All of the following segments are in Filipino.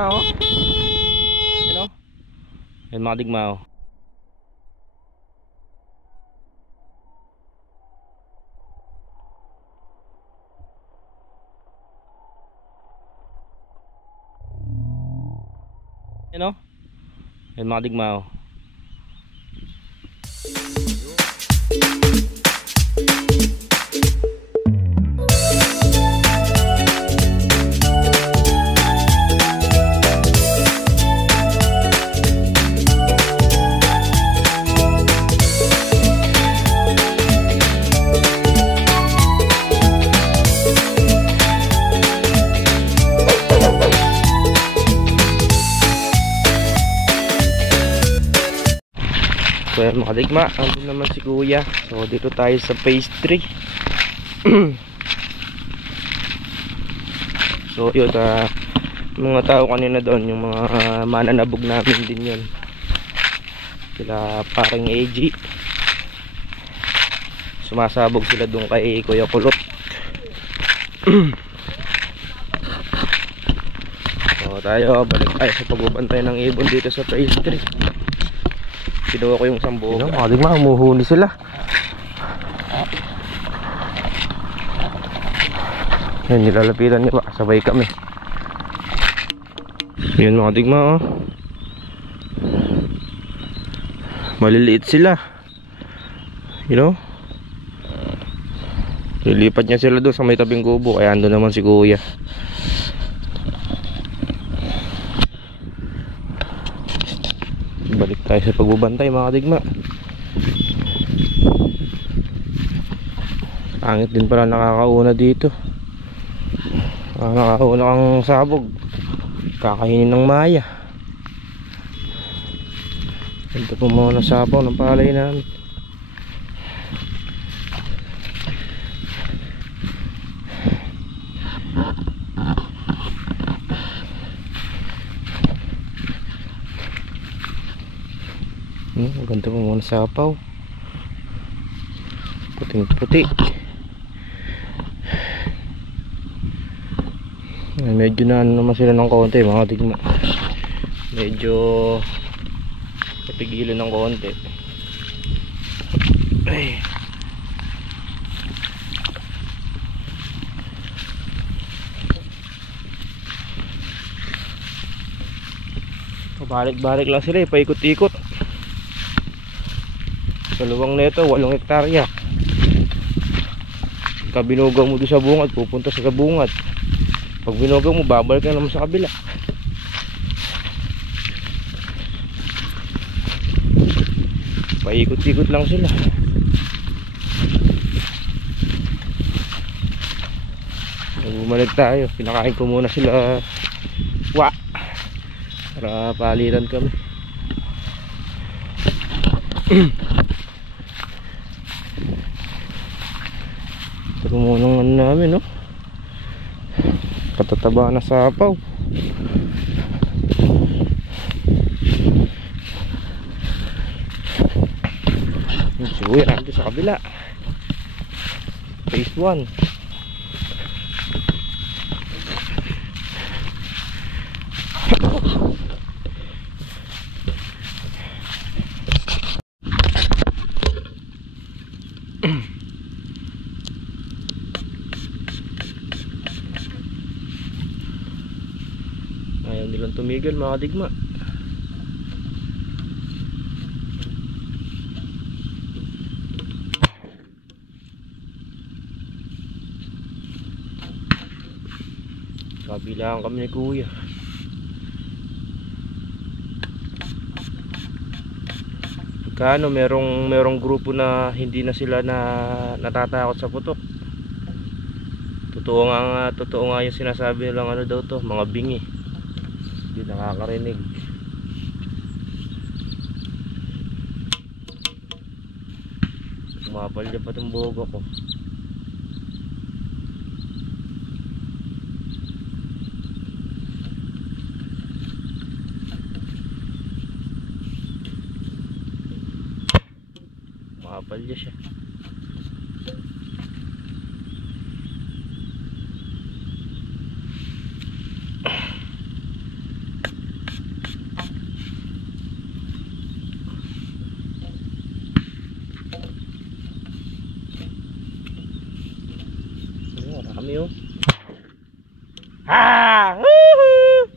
digmao. You know? Yan mga digmao. You know? Yan mga digmao. So yan mga digma, andun naman si kuya. So dito tayo sa phase 3. So yun, mga tao kanina doon, yung mga mananabog namin din yun. Sila paring AG. Sumasabog sila doon kay Kuya Kulot. So tayo, balik tayo sa pagbubantay ng ibon dito sa phase 3. Kinuha ko yung sambuga. Mga digma, umuhuni sila. Yan, nilalapitan niya pa. Sabay kami. Yan mga digma, oh. Maliliit sila. You know? Lilipat niya sila doon sa may tabing kubo. Kaya ando naman si kuya. Balik tayo sa pagbubantay mga digma. Pangit din pala nakakauna dito. Nakakauna kang sabog, kakainin ng maya. Ito po mga nasabaw ng palay namin. Ganda po muna sapaw. Puting puti. Medyo na ano naman sila ng konti mga digma. Medyo napigilan ng konti. Ay. Balik-balik lang sila, paikot-ikot. Sa luwang nito, 8 hektarya. Pagka binugaw mo doon sa bungad, pupunta sa bungad. Pag binugaw mo, babalik ka naman sa kabila. Paikot-ikot lang sila. Bumalik tayo, pinakain ko muna sila para palitan kami. Ito munang ano namin, no? Katataba na sapaw. Suwi natin sa kabila. Phase 1. Ayaw nilang tumigil mga digma. Kabilaan kami ni kuya. Kano merong grupo na hindi na sila natatakot sa putok. Totoo nga yung sinasabi nilang ano daw to, mga bingi. Hindi nakakarinig. Umapalya pa itong buhok ko. Umapalya siya. oh. Ah! Woohoo!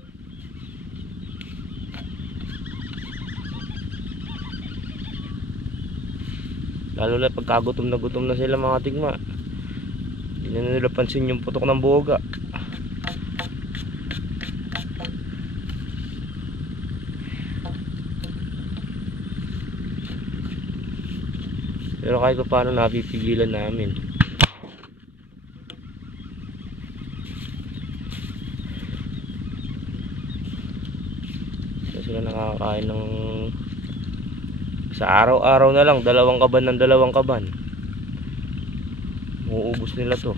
Lalo na pagka gutom na sila mga tigma. Hindi na nila pansin yung putok ng boga. Pero kahit pa paano napipigilan namin. Kasi sila nakakain ng sa araw-araw na lang 2 kaban ng 2 kaban. Uuubos nila to.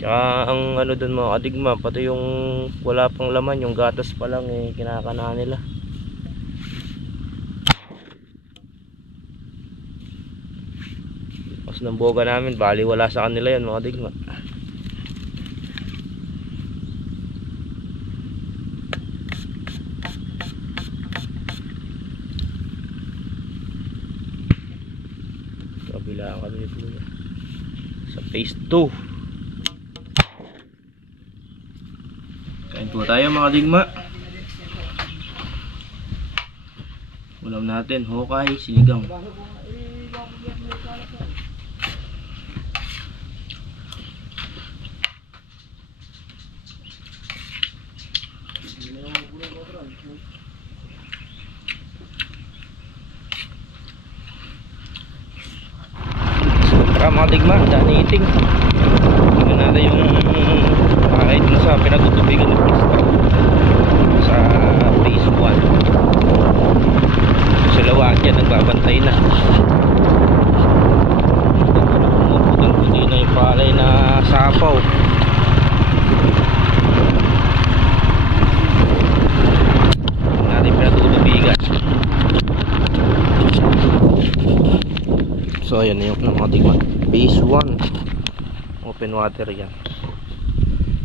Tsaka ang ano dun mga kadigma, pati yung wala pang laman, yung gatas pa lang eh kinakana nila. Pas ng boga namin, bali wala sa kanila yan mga kadigma. Kabila kami ni Kuya sa phase 2. Kain po tayo mga digma. Ulam natin hokay, sinigang. Mga digma, daan eating. Tingnan natin yung kahit sa pinagtutubigan ng pista sa phase 1. Sila wakyan nagbabantay na. Pumuputin-puti na yung palay na sapaw. Tingnan natin pinagtutubigan. So ayan na yung mga digma. Phase 1 open water yan.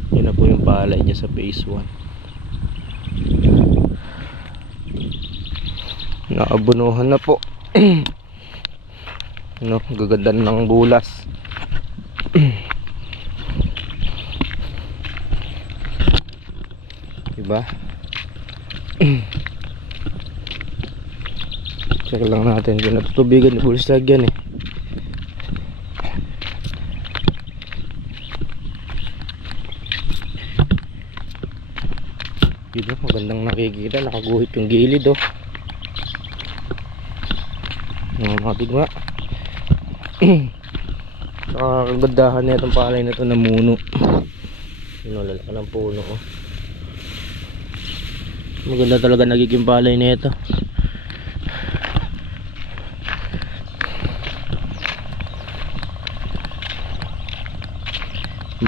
Yun na po yung palay niya sa phase 1. Naabunuhan na po. No, gaganda ng bulas. Diba? Check lang natin kung natutubigan ni bulas lagyan eh. Dito magandang nakikita, nakaguhit yung gilid oh. Mga tigma. Kagandahan na itong palay na ito na muno. Sinulala ka ng puno oh. Maganda talaga nagiging palay na ito.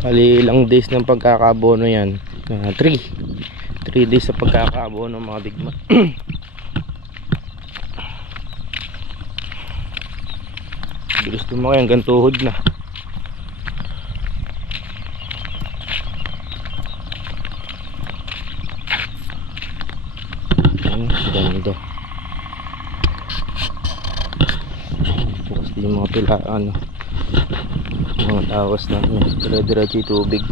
Bali ilang days ng pagkakabono yan. 3 days sa pagkakabono mga digma. Bilis lumaki hanggang tuhod na. Ganda. Bukas din yung mga pila ano, mga tawas namin. Dire-diretso yung tubig.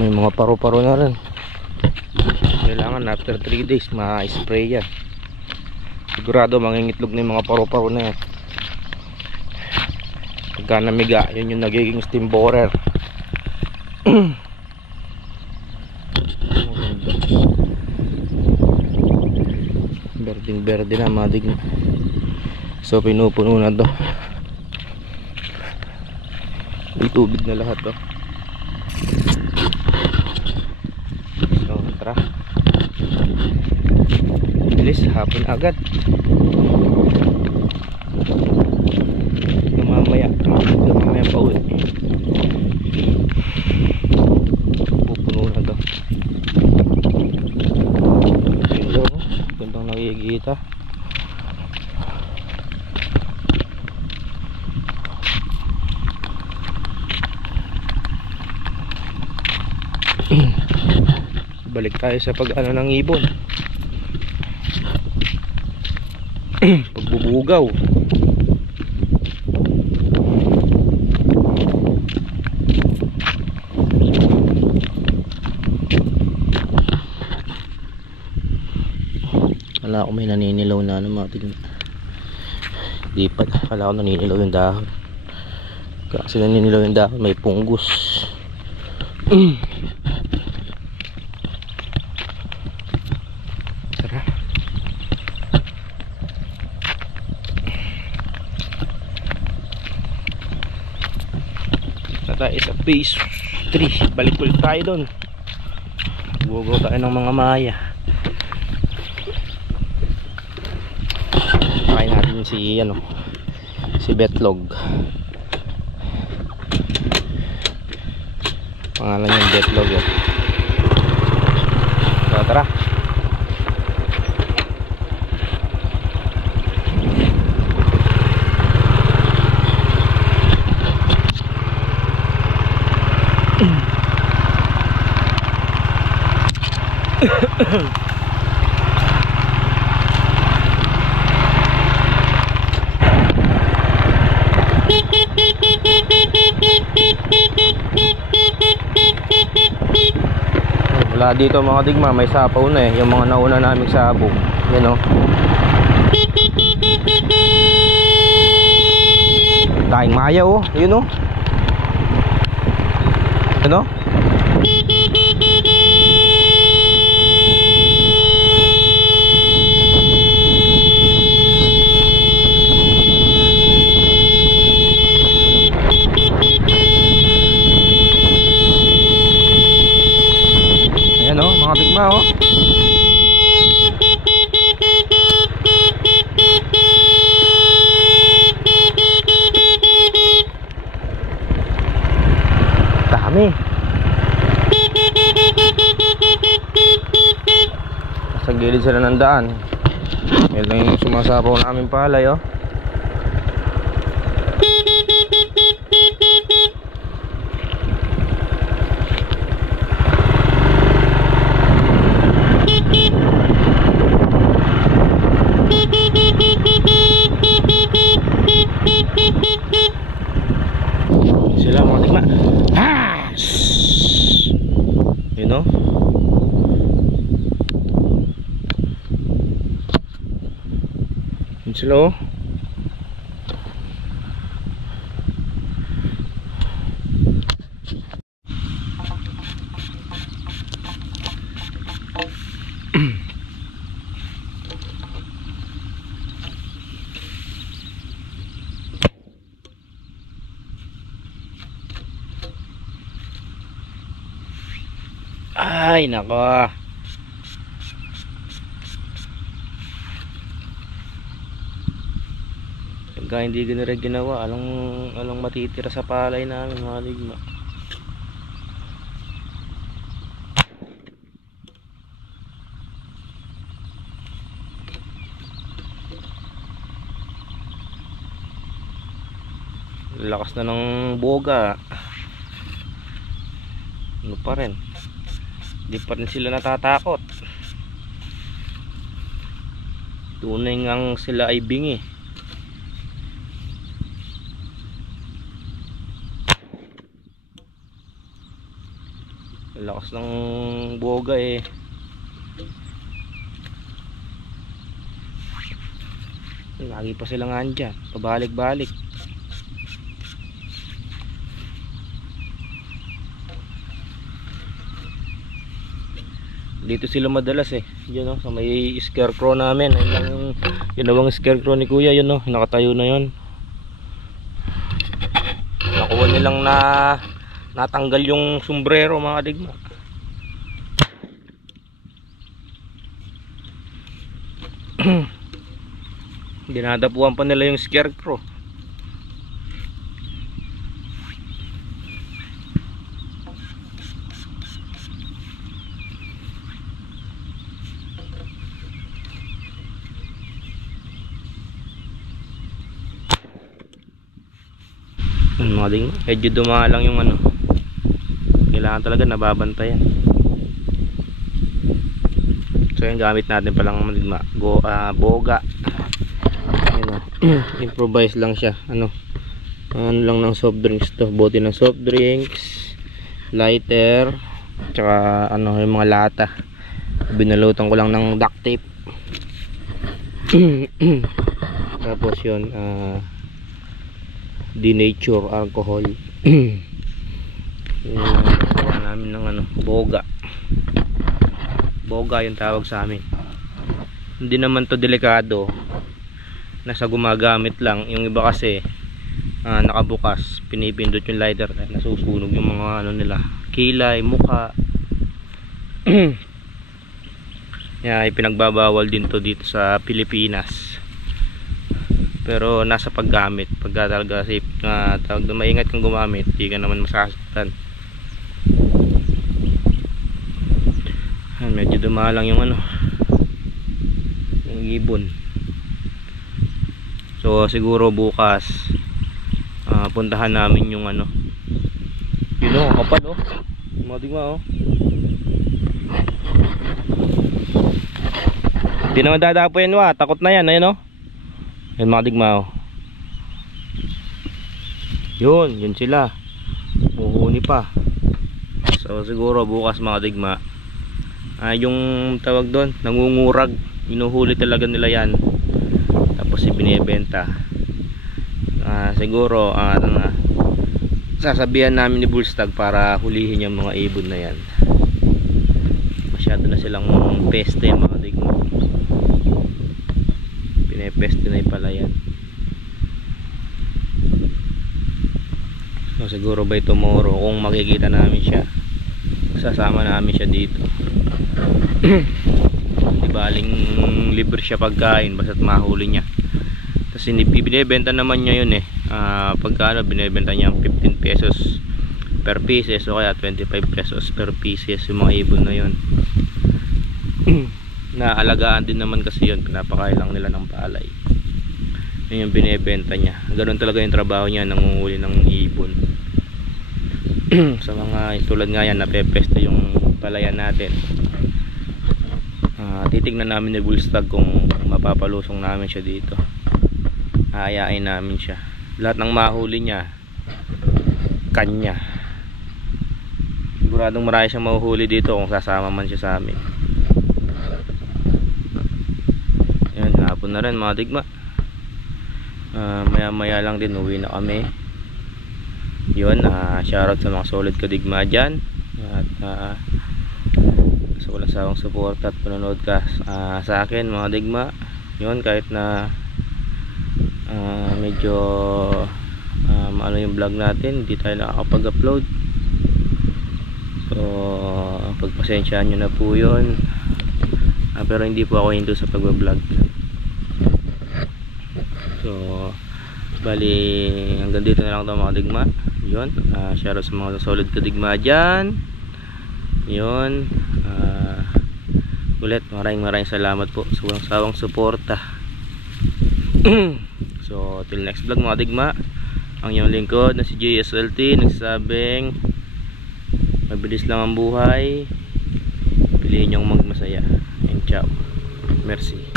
May mga paro-paro na rin. Kailangan after 3 days ma-spray yan. Sigurado mangingitlog na yung mga paro-paro na yan. Pagka namiga, yun yung nagiging steam borer. Berding berde na mga digma. So pinupuno na to. May tubig na lahat to. Tara. Bilis, hapon agad. Mamaya pa uwi. Pupuno na to. Hello, gandang nakikita. Balik tayo sa pag-ano ng ibon. pagbubugaw. Wala ako may naninilaw na ano mga tignan. Di pa, kala ko naninilaw yung dahon. Kasi naninilaw yung dahon may punggos. Tara. Na tayo sa phase 3. Balik ulit tayo doon. Bugaw tayo ng mga maya. Kain natin si betlog. Pangalan niya betlog eh. So, tara. Wala dito mga digma, may sapaw na eh. Yung mga nauna naming sabong. Yan o. Daing maya o. Yun o. Ano? Ayan o, mga bigma o. Dami. Sa gilid sila ng daan. Yan lang yung sumasapaw namin palay o. Sila mga tigma. You know? Yun sila oh. Ay nako. Pagka hindi ganun ginawa, along matitira sa palay namin mga ligma. Lakas na ng boga. Ano pa rin, di pa rin sila natatakot. Tunay ngang sila ay bingi. Lakas ng boga eh. Lagi pa sila nga andyan, pabalik-balik. Dito sila madalas eh. Yun oh, sa may scarecrow namin. Yung ginawang scarecrow ni kuya, yun oh, nakatayo na yun. Nakuha nilang natanggal yung sombrero mga digma. Dinadapuan pa nila yung scarecrow. Mga ding, medyo dumalang yung ano. Kailangan talaga nababantayan. So yung gamit natin palang boga. Improvise lang siya. Ano lang ng soft drinks to, bote ng soft drinks, lighter, tsaka yung mga lata. Binalutan ko lang ng duct tape. Tapos yun, Denature alcohol. Gawa namin ng boga. Boga yung tawag sa amin. Hindi naman to delikado, nasa gumagamit lang. Yung iba kasi nakabukas, pinipindot yung lighter, nasusunog yung mga nila, kilay, mukha. Ipinagbabawal din to dito sa Pilipinas. Pero nasa paggamit, pagka talaga safe na maingat kang gumamit, hindi ka naman masasaktan. Medyo dumalang yung yung ibon. So siguro bukas puntahan namin yung yun kapal madigma hindi naman dadapo yan takot na yan ayun yan mga digma yun sila muhuni pa. So siguro bukas mga digma yung tawag doon, nangungurag, inuhuli talaga nila yan, tapos ibinebenta. Siguro sasabihan namin ni Bullstag para hulihin yung mga ibon na yan. Masyado na silang peste mga digma, pinepeste na pala yan. So siguro by tomorrow, kung makikita namin siya, sasama namin siya dito. Di baling libre siya pagkain basta't mahuli niya. Tapos binibenta naman niya yun pagka binibenta niya 15 pesos per pieces o kaya 25 pesos per pieces yung mga ibon na yun. Naalagaan din naman kasi yun, pinapakain lang nila ng palay. Yun yung binibenta niya. Ganun talaga yung trabaho niya, nangunghuli ng ibon. Sa mga tulad nga yan, napepeste yung palayan natin. Titignan namin ni Bullstag kung mapapalusong namin siya dito. Aayain namin siya. Lahat ng mahuli niya kanya. Siguradong marami siyang mahuhuli dito kung sasama man siya sa amin. Yan, hapon na rin mga digma. Maya maya lang din uwi na kami. Yun, shoutout sa mga solid kadigma dyan. At so walang sawang support at panonood ka sa akin mga digma. Yun, kahit na medyo yung vlog natin, hindi tayo nakakapag-upload. So pagpasensyaan nyo na po yun. Pero hindi po ako hinto sa pag-vlog. So bali hanggang dito na lang ito mga digma. Yun, shoutout sa mga solid kadigma dyan. Yun, ulit maraming salamat po sa walang sawang suporta. So till next vlog mga digma, ang iyong lingkod na si JSLT nagsasabing mabilis lang ang buhay, piliin niyong magmasaya. And ciao, merci.